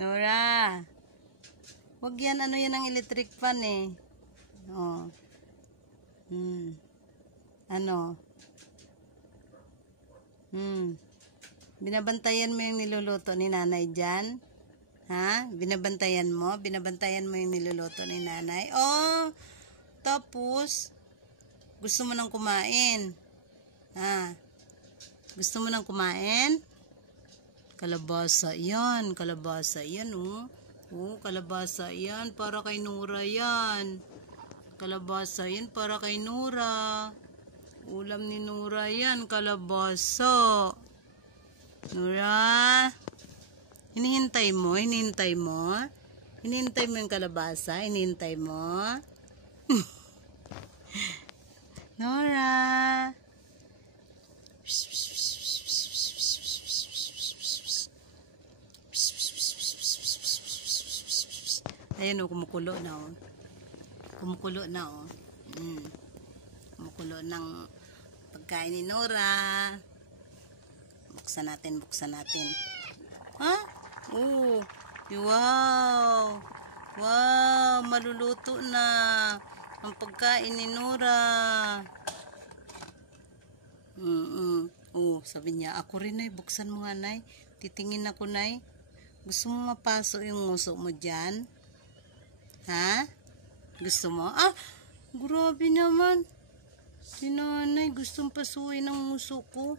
Nora. Wag yan, ano yan ang electric fan eh. Oh. Ano? Binabantayan mo yung niluluto ni nanay dyan? Ha? Binabantayan mo? Binabantayan mo yung niluluto ni nanay? Oh! Tapos, gusto mo nang kumain? Ha? Gusto mo nang kumain? Kalabasa yan. Kalabasa yan, oh. Oh, kalabasa yan. Para kay Nora yan. Kalabasa yan para kay Nora. Ulam ni Nora yan. Kalabasa. Nora. Hinihintay mo? Hinihintay mo? Hinihintay mo yung kalabasa? Hinihintay mo? Nora. Ayan o, kumukulo na o. Kumukulo na o. Kumukulo ng pagkain ni Nora. Buksan natin, buksan natin. Ha? Oh, wow. Wow, maluluto na ang pagkain ni Nora. Oh, sabi niya, ako rin ay, buksan mo nga, Nay. Titingin ako, Nay. Gusto mo mapasok yung nguso mo dyan? Ha? Gusto mo? Ah, grabe naman. Si nanay gustong pasuin ang nguso ko.